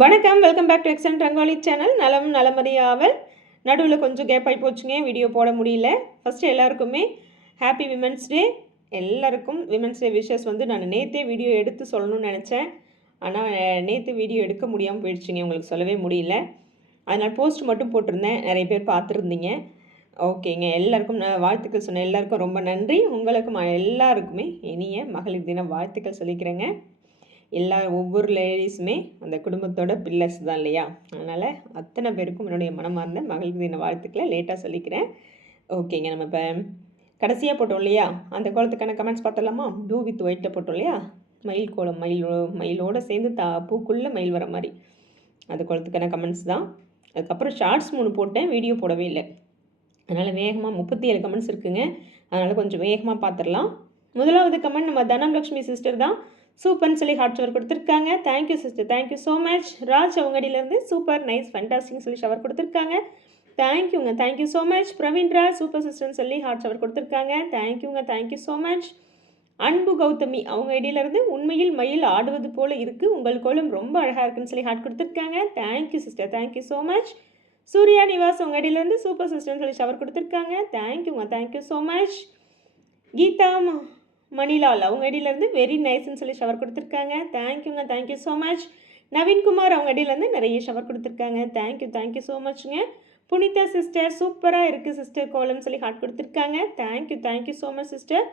வணக்கம், welcome back to எக்ஸன் rangoli channel. நலம் நலமறியாவல். நடுவில் கொஞ்சம் கேப் ஆகி போச்சுங்க, வீடியோ போட முடியல. ஃபஸ்ட்டு எல்லாருக்குமே ஹாப்பி விமென்ஸ் டே. எல்லாருக்கும் விமென்ஸ் டே விஷஸ் நான் நேற்றே வீடியோ எடுத்து சொல்லணும்னு நினச்சேன். ஆனால் நேற்று வீடியோ எடுக்க முடியாமல் போயிடுச்சுங்க, உங்களுக்கு சொல்லவே முடியல. அதனால் போஸ்ட் மட்டும் போட்டிருந்தேன், நிறைய பேர் பார்த்துருந்தீங்க. ஓகேங்க, எல்லாருக்கும் நான் வாழ்த்துக்கள் சொன்னேன். எல்லாருக்கும் ரொம்ப நன்றி. உங்களுக்கும் எல்லாருக்குமே இனிய மகளிர் தின வாழ்த்துக்கள் சொல்லிக்கிறேங்க. ஒவ்வொரு லேடிஸுமே அந்த குடும்பத்தோட பில்லர்ஸ் தான் இல்லையா? அதனால் அத்தனை பேருக்கும் என்னுடைய மனமார்ந்த மகளிர் தின வாழ்த்துக்களை லேட்டாக சொல்லிக்கிறேன். ஓகேங்க, நம்ம இப்போ கடைசியாக போட்டோம் இல்லையா, அந்த கோலத்துக்கான கமெண்ட்ஸ் பார்த்தலாமா? ப்ளூ வித் ஒயிட்டில் போட்டோம் இல்லையா, மயில் கோலம், மயிலோடு சேர்ந்து பூக்குள்ளே மயில் வர மாதிரி, அந்த கோலத்துக்கான கமெண்ட்ஸ் தான். அதுக்கப்புறம் ஷார்ட்ஸ் 3 போட்டேன், வீடியோ போடவே இல்லை. அதனால் வேகமாக 37 கமெண்ட்ஸ் இருக்குங்க. அதனால் கொஞ்சம் வேகமாக பார்த்துடலாம். முதலாவது கமெண்ட் நம்ம தனலக்ஷ்மி சிஸ்டர் தான். சூப்பர்னு சொல்லி ஹார்ட் ஷவர் கொடுத்துருக்காங்க. Thank you sister, thank you so much. Raj அவங்கடியிலேருந்து சூப்பர் நைஸ் ஃபண்டாஸ்டிக்னு சொல்லி ஷவர் கொடுத்துருக்காங்க. தேங்க்யூங்க, தேங்க்யூ ஸோ மச். பிரவீன்ரா சூப்பர் சிஸ்டர்னு சொல்லி ஹார்ட் ஷவர் கொடுத்துருக்காங்க. தேங்க்யூங்க, தேங்க்யூ ஸோ மச். அன்பு கௌதமி அவங்க ஐடியிலேருந்து உண்மையில் மயில் ஆடுவது போல் இருக்குது, உங்கள் கோலம் ரொம்ப அழகாக இருக்குன்னு சொல்லி ஹார்ட் கொடுத்துருக்காங்க. Thank you sister, thank you so much. Surya Nivas உங்கள் ஐடியிலேருந்து சூப்பர் சிஸ்டர்னு சொல்லி ஷவர் கொடுத்துருக்காங்க. தேங்க்யூங்க, thank you so much. Geetha Manilal அவங்க ஐடியிலேருந்து வெரி நைஸ்ன்னு சொல்லி ஷவர் கொடுத்துருக்காங்க. தேங்க்யூங்க, தேங்க்யூ ஸோ மச். நவீன்குமார் அவங்க ஐடியிலேருந்து நிறைய ஷவர் கொடுத்துருக்காங்க. தேங்க்யூ, தேங்க்யூ ஸோ மச்ங்க. புனிதா சிஸ்டர் சூப்பராக இருக்குது சிஸ்டர் கோலம்னு சொல்லி ஹார்ட் கொடுத்துருக்காங்க. Thank you, thank you so much sister.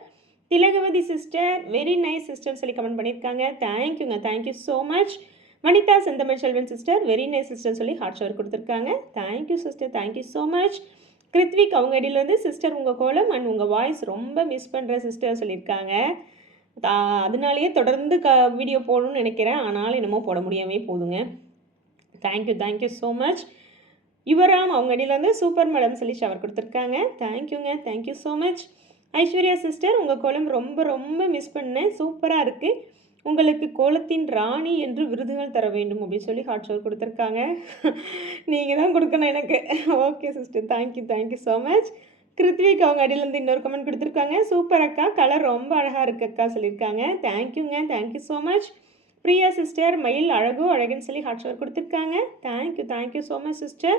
Thilagavathi sister very nice சிஸ்டர்னு சொல்லி கமெண்ட் பண்ணியிருக்காங்க. தேங்க்யூங்க, thank you so much. Vanitha Senthamizh Selvan sister very nice சிஸ்டர்னு சொல்லி ஹார்ட் ஷவர் கொடுத்துருக்காங்க. Thank you sister, thank you so much. Krithvik அவங்க ஐடியிலேருந்து சிஸ்டர் உங்கள் கோலம் அண்ட் உங்கள் வாய்ஸ் ரொம்ப மிஸ் பண்ணுற சிஸ்டர் சொல்லியிருக்காங்க. அதனாலேயே தொடர்ந்து வீடியோ போடணும்னு நினைக்கிறேன், ஆனாலும் என்னமோ போட முடியாமல் போதுங்க. Thank you, thank you so much. Yuvaram அவங்க ஐடியிலேருந்து சூப்பர் மேடம் சொல்லி ஷவர் கொடுத்துருக்காங்க. தேங்க்யூங்க, thank you so much. Aishwarya sister உங்கள் கோலம் ரொம்ப ரொம்ப மிஸ் பண்ணேன், சூப்பராக இருக்குது, உங்களுக்கு கோலத்தின் ராணி என்று விருதுகள் தர வேண்டும் அப்படின்னு சொல்லி ஹார்ட் ஷவர் கொடுத்துருக்காங்க. நீங்கள் தான் கொடுக்கணும் எனக்கு. Okay sister, thank you, thank you so much. Krithvik அவங்க அடியிலேருந்து இன்னொரு கமெண்ட் கொடுத்துருக்காங்க. சூப்பர் அக்கா, கலர் ரொம்ப அழகாக இருக்கு அக்கா சொல்லியிருக்காங்க. தேங்க்யூங்க, thank you so much. Priya sister மயில் அழகோ அழகுன்னு சொல்லி ஹார்ட் ஷவர் கொடுத்துருக்காங்க. Thank you, thank you so much sister.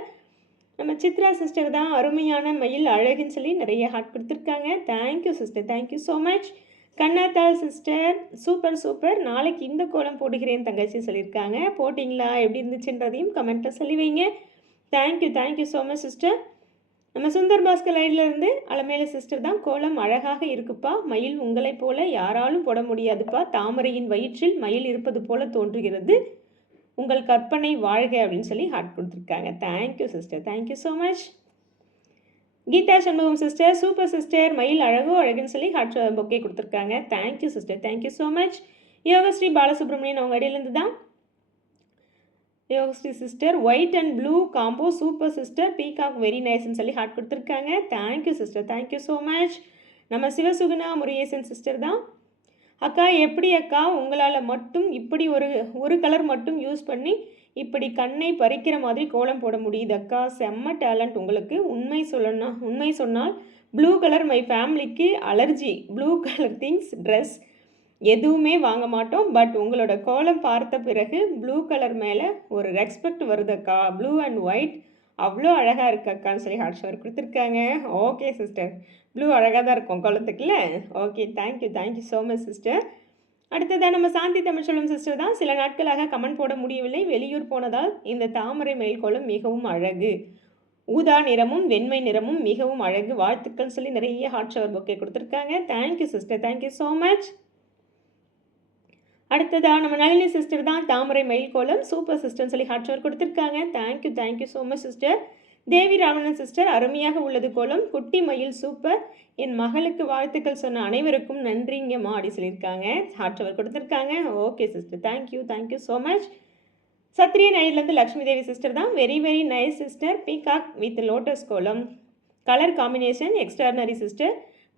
நம்ம சித்ரா சிஸ்டர் தான் அருமையான மயில் அழகுன்னு சொல்லி நிறைய ஹார்ட் கொடுத்துருக்காங்க. Thank you sister, thank you so much. Kannathal sister super super, நாளைக்கு இந்த கோலம் போடுகிறேன் தங்கச்சி சொல்லியிருக்காங்க. போட்டிங்களா, எப்படி இருந்துச்சுன்றதையும் கமெண்ட்டில் சொல்லி வைங்க. Thank you, thank you so much sister. நம்ம சுந்தர் பாஸ்கர் லைன்லேருந்து அலமேல சிஸ்டர் தான் கோலம் அழகாக இருக்குப்பா, மயில் உங்களை போல யாராலும் போட முடியாதுப்பா, தாமரையின் வயிற்றில் மயில் இருப்பது போல தோன்றுகிறது, உங்கள் கற்பனை வாழ்க அப்படின்னு சொல்லி ஹார்ட் கொடுத்துருக்காங்க. Thank you sister, thank you so much. Geetha Shanmugam sister super sister, மயில் அழகோ அழகுன்னு சொல்லி ஹார்ட் பொக்கே கொடுத்துருக்காங்க. Thank you sister, thank you so much. Yogasri Balasubramanian அவங்க அடியிலேருந்து தான். Yogasri sister white and blue combo super sister, peacock very நைஸ்ன்னு சொல்லி ஹார்ட் கொடுத்துருக்காங்க. Thank you sister, thank you so much. நம்ம சிவசுகுணா முருகேசன் சிஸ்டர் தான். அக்கா எப்படி அக்கா உங்களால் மட்டும் இப்படி ஒரு கலர் மட்டும் யூஸ் பண்ணி இப்படி கண்ணை பறிக்கிற மாதிரி கோலம் போட முடியுது அக்கா, செம்ம டேலண்ட் உங்களுக்கு. உண்மை சொன்னால் ப்ளூ கலர் மை ஃபேமிலிக்கு allergy, blue colour things dress எதுவுமே வாங்க மாட்டோம், பட் உங்களோட கோலம் பார்த்த பிறகு ப்ளூ கலர் மேலே ஒரு ரெஸ்பெக்ட் வருதுக்கா, ப்ளூ அண்ட் ஒயிட் அவ்வளோ அழகாக இருக்கு அக்கான்னு சொல்லி ஹார்ட் ஷவர் கொடுத்துருக்காங்க. ஓகே சிஸ்டர், ப்ளூ அழகாக தான் இருக்கும் கோலத்துக்குள்ள. Okay, thank you, thank you so much sister. அடுத்ததாக நம்ம சாந்தி தமிழ்ச்செல்வம் சிஸ்டர் தான். சில நாட்களாக கமெண்ட் போட முடியவில்லை, வெளியூர் போனதால் இந்த தாமரை மயில் கோலம் மிகவும் அழகு, ஊதா நிறமும் வெண்மை நிறமும் மிகவும் அழகு, வாழ்த்துக்கள் சொல்லி நிறைய ஹார்ட் ஷவர் பொக்கே கொடுத்துருக்காங்க. Thank you sister, thank you so much. அடுத்ததாக நம்ம நளினி சிஸ்டர் தான் தாமரை மயில் கோலம் சூப்பர் சிஸ்டர்னு சொல்லி ஹார்ட் ஷவர் கொடுத்துருக்காங்க. Thank you, thank you so much sister. Devi Ravanan sister அருமையாக உள்ளது கோலம், குட்டி மயில் சூப்பர், என் மகளுக்கு வாழ்த்துக்கள் சொன்ன அனைவருக்கும் நன்றிங்கம்மா அப்படி சொல்லியிருக்காங்க. ஹார்ட் ஷவர் கொடுத்துருக்காங்க. Okay sister, thank you, thank you so much. Sathriyan ஐடியிலேருந்து லக்ஷ்மி தேவி சிஸ்டர் தான். Very very nice sister, peacock with lotus கோலம், colour combination extraordinary sister,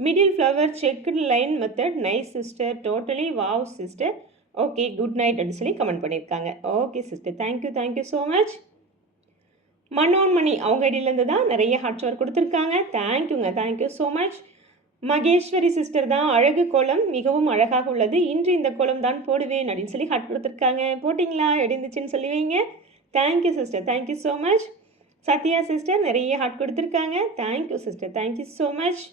middle flower checked line method nice sister, totally wow sister, okay good night அப்படின்னு சொல்லி comment பண்ணியிருக்காங்க. Okay sister, thank you, thank you so much. Manonmani அவங்க ஐடியிலேருந்து தான் நிறைய heart shower கொடுத்துருக்காங்க. தேங்க்யூங்க, thank you so much. Maheswari sister தான் அழகு கோலம் மிகவும் அழகாக உள்ளது. இன்று இந்த கோலம் தான் போடுவேன் அப்படின்னு சொல்லி ஹார்ட் கொடுத்துருக்காங்க. போட்டிங்களா? எப்படி இருந்துச்சுன்னு சொல்லி வைங்க. Thank you sister. Thank you so much. Sathya sister நிறைய ஹார்ட் கொடுத்துருக்காங்க. Thank you sister. Thank you so much.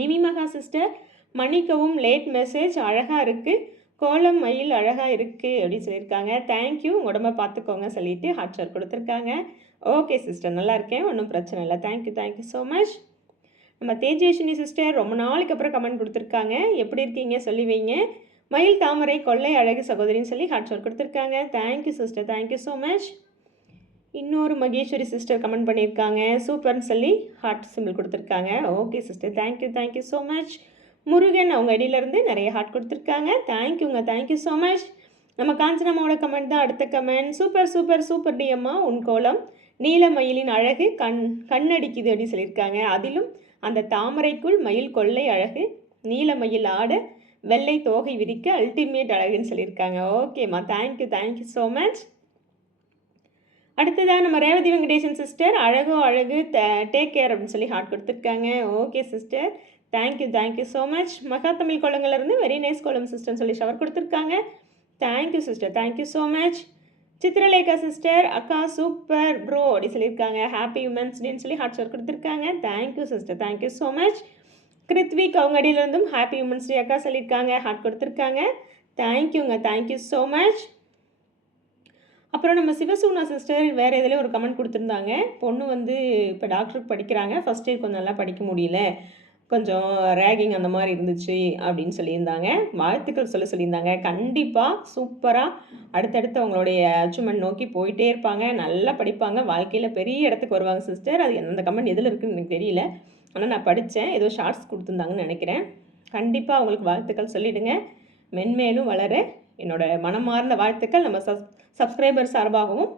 Nimi Maha sister மன்னிக்கவும் லேட் மெசேஜ் அழகாக இருக்குது. கோலம் மயில் அழகாக இருக்குது அப்படின்னு சொல்லியிருக்காங்க. தேங்க்யூ. உடம்ப பார்த்துக்கோங்க சொல்லிட்டு ஹார்ட் ஷேர் கொடுத்துருக்காங்க. ஓகே சிஸ்டர், நல்லா இருக்கேன், ஒன்றும் பிரச்சனை இல்லை. Thank you thank you so much. நம்ம தேஜேஷினி சிஸ்டர் ரொம்ப நாளைக்கு அப்புறம் கமெண்ட் கொடுத்துருக்காங்க. எப்படி இருக்கீங்க சொல்லி வைங்க. மயில் தாமரை கொள்ளை அழகு சகோதரின்னு சொல்லி ஹார்ட் ஷேர் கொடுத்துருக்காங்க. Thank you sister. Thank you so much. இன்னொரு மகேஸ்வரி சிஸ்டர் கமெண்ட் பண்ணியிருக்காங்க. சூப்பர்னு சொல்லி ஹார்ட் சிம்பிள் கொடுத்துருக்காங்க. Okay sister, thank you thank you so much. Murugan அவங்க அடியிலேருந்து நிறைய ஹார்ட் கொடுத்துருக்காங்க. தேங்க்யூங்க, தேங்க்யூ ஸோ மச். நம்ம காஞ்சனம்மாவோட கமெண்ட் தான் அடுத்த கமெண்ட். சூப்பர் சூப்பர் சூப்பர் டிஎம்மா, உன் கோலம் நீல மயிலின் அழகு கண்ணடிக்குது அப்படின்னு சொல்லியிருக்காங்க. அதிலும் அந்த தாமரைக்குள் மயில் கொள்ளை அழகு, நீல மயில் ஆட வெள்ளை தோகை விரிக்க அல்டிமேட் அழகுன்னு சொல்லியிருக்காங்க. ஓகேம்மா, தேங்க்யூ தேங்க்யூ ஸோ மச். அடுத்ததாக நம்ம ரேவதி வெங்கடேசன் சிஸ்டர் அழகோ அழகு டேக் கேர் அப்படின்னு சொல்லி ஹார்ட் கொடுத்துருக்காங்க. Okay sister, thank you thank you so much. மகா தமிழ் கோலங்கள்லேருந்து வெரி நைஸ் கோலம் சிஸ்டர்னு சொல்லி ஷவர் கொடுத்துருக்காங்க. Thank you sister. Thank you so much. Chitralekha sister அக்கா சூப்பர் ப்ரோ அப்படி சொல்லியிருக்காங்க. ஹாப்பி உமன்ஸ் டேன்னு சொல்லி ஹார்ட் ஷேர் கொடுத்துருக்காங்க. Thank you sister. Thank you so much. Krithvik அவங்க அடியிலேருந்தும் ஹாப்பி உமன்ஸ் டே அக்கா சொல்லியிருக்காங்க. ஹார்ட் கொடுத்துருக்காங்க. தேங்க்யூங்க, தேங்க்யூ ஸோ மச். அப்புறம் நம்ம சிவசூனா சிஸ்டர் வேறு எதுலேயும் ஒரு கமெண்ட் கொடுத்துருந்தாங்க. பொண்ணு வந்து இப்போ டாக்டருக்கு படிக்கிறாங்க. ஃபஸ்ட் இயர் கொஞ்சம் நல்லா படிக்க முடியல, கொஞ்சம் ரேகிங் அந்த மாதிரி இருந்துச்சு அப்படின்னு சொல்லியிருந்தாங்க. வாழ்த்துக்கள் சொல்லியிருந்தாங்க. கண்டிப்பாக சூப்பராக அடுத்தடுத்து அவங்களுடைய அச்சீவ்மெண்ட் நோக்கி போயிட்டே இருப்பாங்க. நல்லா படிப்பாங்க, வாழ்க்கையில் பெரிய இடத்துக்கு வருவாங்க சிஸ்டர். அது அந்த கமெண்ட் எதில் இருக்குதுன்னு எனக்கு தெரியல, ஆனால் நான் படித்தேன், ஏதோ ஷார்ட்ஸ் கொடுத்துருந்தாங்கன்னு நினைக்கிறேன். கண்டிப்பாக அவங்களுக்கு வாழ்த்துக்கள் சொல்லிவிடுங்க. மென்மேலும் வளர என்னோடய மனமார்ந்த வாழ்த்துக்கள். நம்ம சப்ஸ்கிரைபர் சார்பாகவும்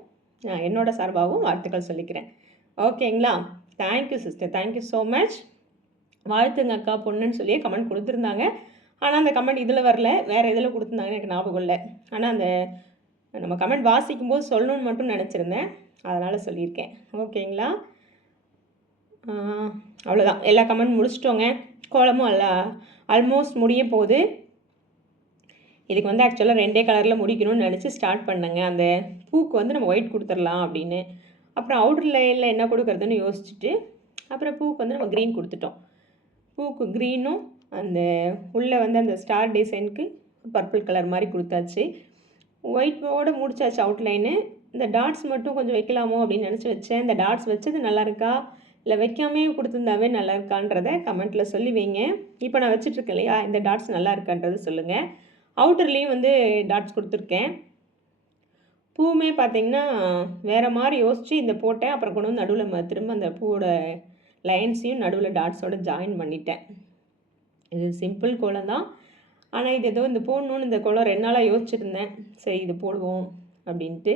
என்னோட சார்பாகவும் வாழ்த்துக்கள் சொல்லிக்கிறேன். ஓகேங்களா? Thank you sister. Thank you so much. வாழ்த்துங்க அக்கா பொண்ணுன்னு சொல்லியே கமெண்ட் கொடுத்துருந்தாங்க. ஆனால் அந்த கமெண்ட் இதில் வரல, வேறு இதில் கொடுத்துருந்தாங்கன்னு எனக்கு ஞாபகம் இல்லை. ஆனால் அந்த நம்ம கமெண்ட் வாசிக்கும்போது சொல்லணும்னு மட்டும் நினச்சிருந்தேன், அதனால் சொல்லியிருக்கேன். ஓகேங்களா? அவ்வளோதான், எல்லா கமெண்ட் முடிச்சிட்டோங்க. கோலமும் ஆல்மோஸ்ட் முடிய போகுது. இதுக்கு வந்து ஆக்சுவலாக 2 கலரில் முடிக்கணும்னு நினச்சி ஸ்டார்ட் பண்ணேங்க. அந்த பூக்கு வந்து நம்ம ஒயிட் கொடுத்துடலாம் அப்படின்னு. அப்புறம் அவுட்டர் லைனில் என்ன கொடுக்குறதுன்னு யோசிச்சுட்டு அப்புறம் பூக்கு வந்து நம்ம க்ரீன் கொடுத்துட்டோம். பூக்கு க்ரீனும் அந்த உள்ளே வந்து அந்த ஸ்டார் டிசைனுக்கு பர்பிள் கலர் மாதிரி கொடுத்தாச்சு. ஒயிட்டோடு முடிச்சாச்சு அவுட்லைனு. இந்த டாட்ஸ் மட்டும் கொஞ்சம் வைக்கலாமோ அப்படின்னு நினச்சி வச்சேன். இந்த டாட்ஸ் வச்சது நல்லா இருக்கா இல்லை வைக்காமே கொடுத்துருந்தாவே நல்லா இருக்கான்றதை கமெண்ட்டில் சொல்லி வைங்க. இப்போ நான் வச்சுட்ருக்கேன் இல்லையா, இந்த டாட்ஸ் நல்லா இருக்கான்றது சொல்லுங்கள். அவுட்டர்லேயும் வந்து டாட்ஸ் கொடுத்துருக்கேன். பூவுமே பார்த்திங்கன்னா வேறு மாதிரி யோசித்து இந்த போட்டேன். அப்புறம் கொண்டு வந்து நடுவில் திரும்ப அந்த பூவோட லைன்ஸையும் நடுவில் டாட்ஸோடு ஜாயின் பண்ணிட்டேன். இது சிம்பிள் கோலம் தான், ஆனால் இது ஏதோ இந்த போடணுன்னு இந்த கோலம் 2 நாளாக யோசிச்சுருந்தேன். சரி இது போடுவோம் அப்படின்ட்டு.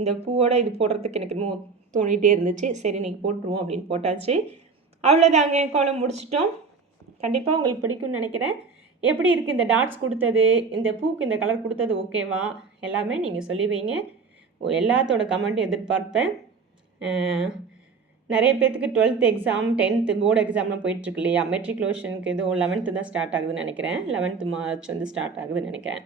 இந்த பூவோடு இது போடுறதுக்கு எனக்கு இன்னும் தோணிகிட்டே இருந்துச்சு. சரி இன்றைக்கி போட்டுருவோம் அப்படின்னு போட்டாச்சு. அவ்வளோதாங்க, கோலம் முடிச்சிட்டோம். கண்டிப்பாக உங்களுக்கு பிடிக்கும்னு நினைக்கிறேன். எப்படி இருக்குது இந்த டாட்ஸ் கொடுத்தது, இந்த பூக்கு இந்த கலர் கொடுத்தது ஓகேவா, எல்லாமே நீங்கள் சொல்லி வைங்க. எல்லாத்தோட கமெண்ட்டும் எதிர்பார்ப்பேன். நிறைய பேர்த்துக்கு 12th எக்ஸாம் 10th போர்டு எக்ஸாம்லாம் போயிட்டுருக்கு இல்லையா, மெட்ரிகுலேஷனுக்கு ஏதோ 11th தான் ஸ்டார்ட் ஆகுதுன்னு நினைக்கிறேன். 11th மார்ச் வந்து ஸ்டார்ட் ஆகுதுன்னு நினைக்கிறேன்.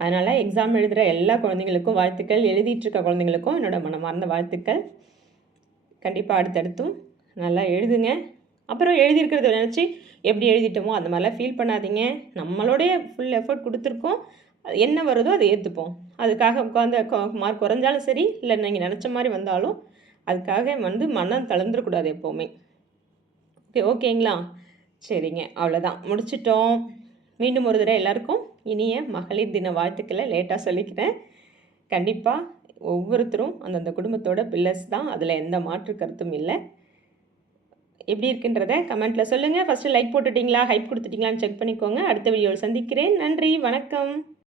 அதனால் எக்ஸாம் எழுதுகிற எல்லா குழந்தைங்களுக்கும் வாழ்த்துக்கள், எழுதிட்டுருக்க குழந்தைங்களுக்கும் என்னோடய மனமார்ந்த வாழ்த்துக்கள். கண்டிப்பாக அடுத்தடுத்தும் நல்லா எழுதுங்க. அப்புறம் எழுதியிருக்கிறத நினச்சி எப்படி எழுதிட்டோமோ அந்த மாதிரிலாம் ஃபீல் பண்ணாதீங்க. நம்மளோடைய ஃபுல் எஃபர்ட் கொடுத்துருக்கோம், என்ன வருதோ அதை ஏற்றுப்போம். அதுக்காக உட்காந்து மார்க் குறைஞ்சாலும் சரி, இல்லை நீங்கள் நினச்ச மாதிரி வந்தாலும் அதுக்காக வந்து மனம் தளர்ந்துடக்கூடாது எப்போவுமே. ஓகேங்களா? சரிங்க, அவ்வளோதான், முடிச்சிட்டோம். மீண்டும் ஒரு தடவை எல்லாருக்கும் இனிய மகளிர் தின வாழ்த்துக்களை லேட்டாக சொல்லிக்கிறேன். கண்டிப்பாக ஒவ்வொருத்தரும் அந்தந்த குடும்பத்தோட பில்லர்ஸ் தான், அதில் எந்த மாற்று கருத்தும் இல்லை. எப்படி இருக்குன்றதை கமெண்ட்டில் சொல்லுங்கள். ஃபஸ்ட்டு லைக் போட்டுட்டிங்களா, ஹைப் கொடுத்துட்டிங்களான்னு செக் பண்ணிக்கோங்க. அடுத்த வீடியோவில் சந்திக்கிறேன். நன்றி, வணக்கம்.